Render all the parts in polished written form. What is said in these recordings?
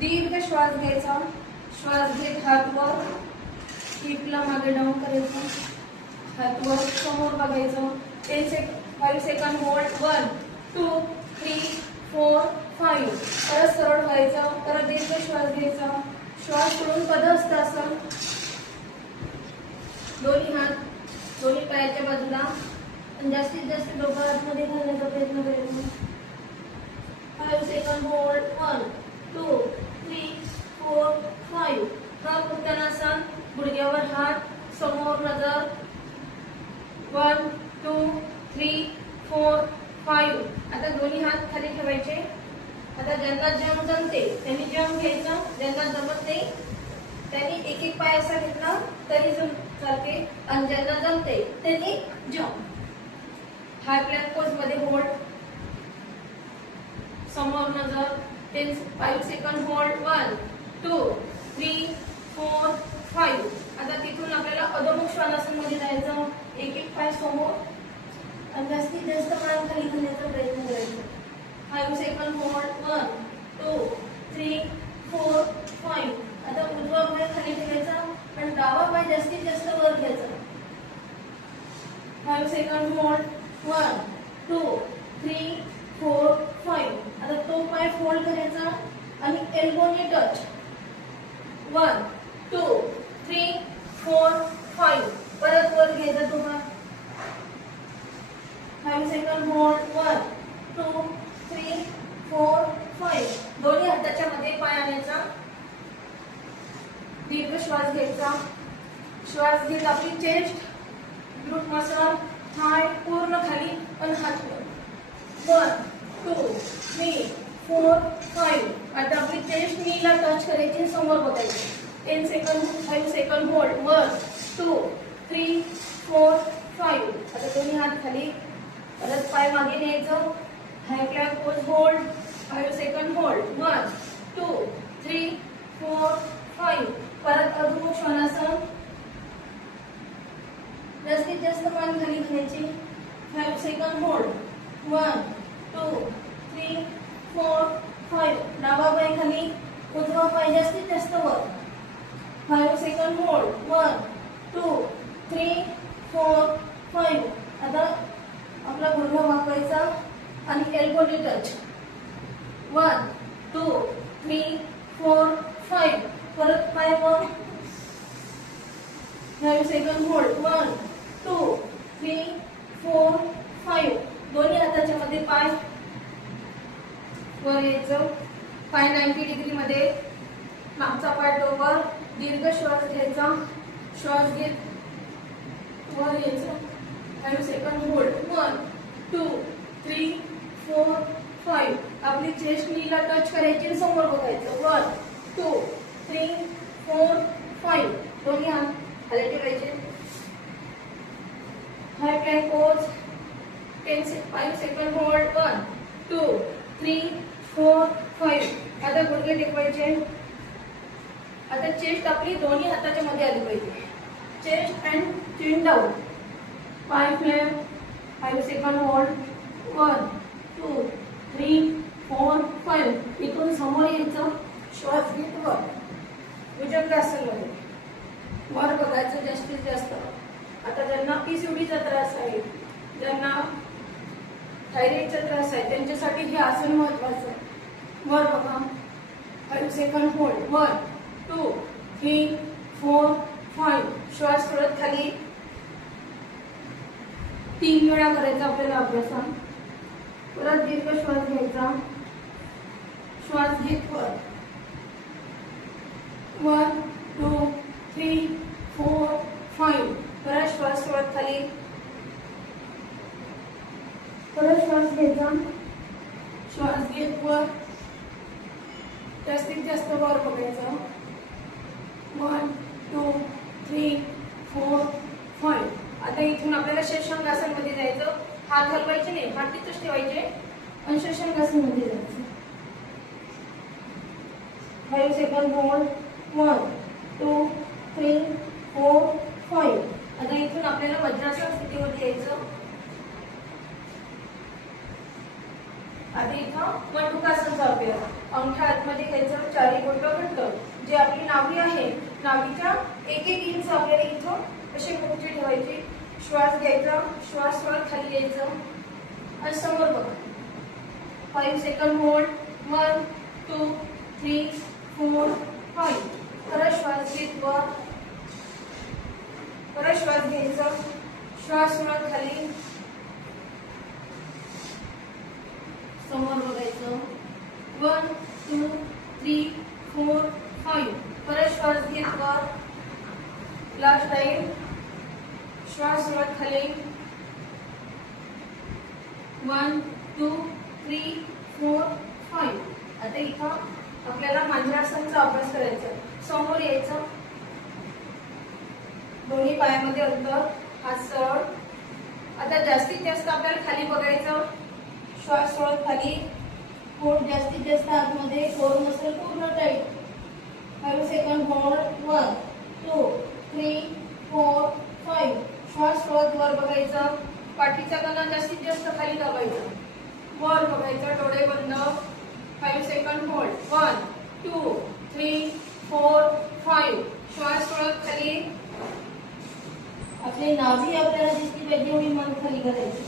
दीर्घ श्वास घ्यायचा, श्वास घेत हात वर, हिपला मागे डाऊन करायचं, हात वर समोर बघायचं. 5 सेकंड होल्ड. 1 2 3 4 5. परत सरळ व्हायचं, परत दीर्घ श्वास घ्यायचा, श्वास सोडून पदहस्तासन. दोन्ही हात दोन्ही पायाच्या बाजूला आणि जास्तीत जास्त डोकं आतमध्ये घालण्याचा प्रयत्न करायचा. 5 सेकंड होल्ड. 1 2 3 4 5. उत्तानासन. गुडघ्यावर हात, समोर नजर. 1 2 3 4 5. आता दोन्ही हात खाली ठेवायचे. आता ज्यांना जम जमते त्यांनी जम घ्यायचा, ज्यांना जमत नाही त्यांनी एक एक पाय असा घेतला तरी चालते, आणि ज्यांना जमते त्यांनी जम. हाय प्लॅंक पोज मध्ये होल्ड, समोर नजर. 5 सेकंड होल्ड. 1 2 3 4 5. आता तिथून आपल्याला अधोमुख श्वानासन मध्ये जायचं. एक एक पाय समोर आणि जास्तीत जास्त मान खाली घालण्याचा प्रयत्न करायचा. 5 सेकंड होल्ड. 1 2 3 4 5. आता उजवा पाय खाली ठेवायचा आणि डावा पाय जास्तीत जास्त वर घ्यायचा. 5 सेकंड होल्ड. 1 2 3 4 5. आता तो पाय फोल्ड करायचा आणि एल्बोने टच. 1 2 3 4 5. परत वर घ्यायचा तो पाय. 5 सेकंड होल्ड. 1 2 3 4 5. दोन्ही हाताच्या मध्ये पाय आणायचा. दीर्घ श्वास घ्यायचा. श्वास घेत आपली चेस्ट, ग्लूट मसल, थाय पूर्ण खाली आणि हात वर. 1 2 3 4 5. आता आपली चेस्ट नीला टच करायची, समोर बघायची. 10 सेकंड. 5 second hold. 1 2 3 4 5. आता दोन्ही हात खाली, परत पाय मागे न्यायचं. High plank pose hold. 5 second hold. 1 2 3 4 5. परत अधोमुख श्वानासन. जास्तीत जास्त मान खाली घ्यायची. 5 सेकंड होल्ड. 1 2 3 4 5. डावा पाय खाली, उजवा पाय जास्तीत जास्त वर. 5 सेकंड होल्ड. 1 2 3 4 5. आता आपला गुडघा वाकवायचा आणि एल्बोने टच. 1 2 3 4 5. परत पाय वर. 5 सेकंड होल्ड. 1 2 3 4 5. दोन्ही हाताच्या मध्ये पाय वर यायचं. पाय 90 डिग्री मध्ये, मागचा पाय टोवर. दीर्घ श्वास घ्यायचा, श्वास घेत वर यायचं. 5 सेकंड होल्ड. 1 2 3 4 5. आपली चेस्ट नीला टच करायची, समोर बघायचं. 1 2 3 4 5. दोन्ही हात खाली ठेवायचे. हाय प्लॅंक पोज. 5 second hold. 1 2 3 4 5. आता गुडघे टेकवायचे. आता चेस्ट आपली दोन्ही हाताच्या मध्ये आली पाहिजे. Chest and China down. पाय फ्लॅट. 5 second hold. 1 2 3 4 5. इथून समोर यायचं. श्वास घेत वर, भुजंगासन मध्ये वर बघायचं जास्तीत जास्त. आता ज्यांना पीसीओडीचा त्रास आहे, ज्यांना थायरॉइडचा त्रास आहे, त्यांच्यासाठी हे आसन महत्वाचं आहे. वर बघा. 5 सेकंड होल्ड. 1 2 3 4 5. श्वास सोडत खाली 3 वेळा करायचा आपल्याला अभ्यासन. परत दीर्घ श्वास घ्यायचा, श्वास घेत वर. 1 2 3 4 5. परत श्वास सोडत खाली, परत श्वास घ्यायचा, श्वास घेत वर. जास्तीत जास्त वर बघायचं. 1 2 3 4 5. आता इथून आपल्याला शेषांगासन मध्ये जायचं. हात हलवायचे नाही, हात तिथेच ठेवायचे आणि शेषांगासन मध्ये जायचं. 5 सेकंड होल्ड. 1 2 3 4 5. आता इथून आपल्याला वज्रासन स्थितीमध्ये यायचं. आता इथं मंडूकासन अभ्यास. अंगठा आतमध्ये घ्यायचं, चारी बोट घट्ट. जे आपली नाभी आहे, नाभीच्या एक एक इंच आपल्याला इथं अशी मुठची ठेवायची. श्वास घ्यायचा, श्वास सोडत खाली यायचं आणि समोर बघा. 5 सेकंड होल्ड. 1 2 3 4 5. परत श्वास घेत वर, परत श्वास घ्यायचा, श्वास सोडत खाली, समोर बघायचं. 1 2 3 4 5. परत श्वास घेत वर, लास्ट टाइम श्वास सोडत खाली. 1 2 3 4 5. आता इथं आपल्याला मांजरासनचा अभ्यास करायचा. समोर यायचं, दोन्ही पायामध्ये अंतर, हात सरळ. आता जास्तीत जास्त आपल्याला खाली बघायचं. श्वास सोडत खाली, पोट जास्तीत जास्त आतमध्ये, कोर मसल पूर्ण टाईट. 5 second hold. 1 2 3 4 5. श्वास सोडत वर बघायचं. पाठीचा कणा जास्तीत जास्त खाली दाबायचा, वर बघायचं, डोळे बंद. 5 सेकंड होल्ड. 1 2 3 4 5. श्वास सोडत खाली. आपली नाभी आपल्याला दिसली पाहिजे एवढी मान खाली करायची.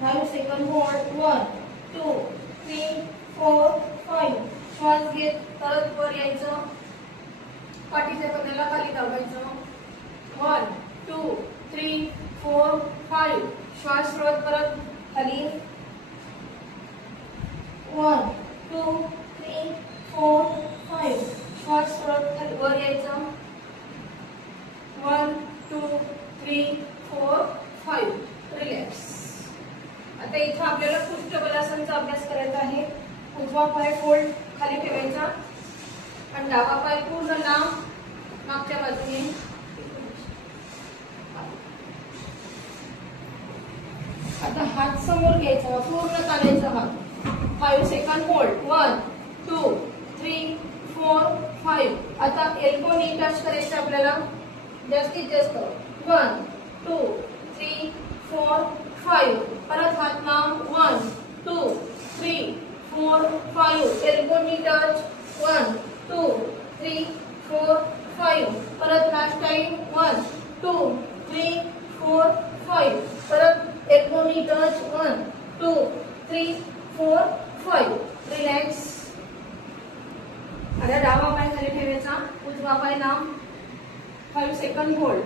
5 सेकंड होल्ड. 1 2 3 4 5. श्वास घेत परत वर यायचं, पाठीच्या कण्याला खाली दाबायचं. 1 2 3 4 5. श्वास सोडत परत खाली. 1 2 3 4 5. श्वास सोडत खाली वर यायचं. 1 2 3 4 5. रिलॅक्स. आता इथं आपल्याला पृष्ठबलासनचा अभ्यास करायचा आहे. उजवा पाय फोल्ड खाली ठेवायचा आणि डावा पाय पूर्ण लांब मागच्या बाजूने. आता हात समोर घ्यायचा, पूर्ण चालायचा हात. 5 सेकंड होल्ड. 1 2 3 4 5. आता एल्बो नी टच करायचं आपल्याला जास्तीत जास्त. 1 2 3 4 5. परत हात लांब. 1 2 3 4 5. एल्बो नी टच. 1 2 3 4 5. परत लास्ट टाइम. 1 2 3 4 5. परत एल्बो नी टच. 1 2 3 4 5. रिलॅक्स. आता डावा पाय खाली ठेवायचा, उजवा पाय लांब. 5 सेकंड होल्ड.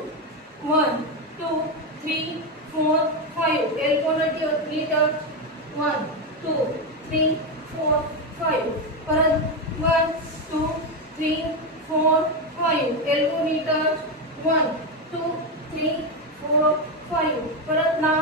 1 2 3 4 5. एल्बो नी टच. 1 2 3 4 5. परत 1 2 3 4 5. एल्बो नी टच. 1 2 3 4 5. परत लांब.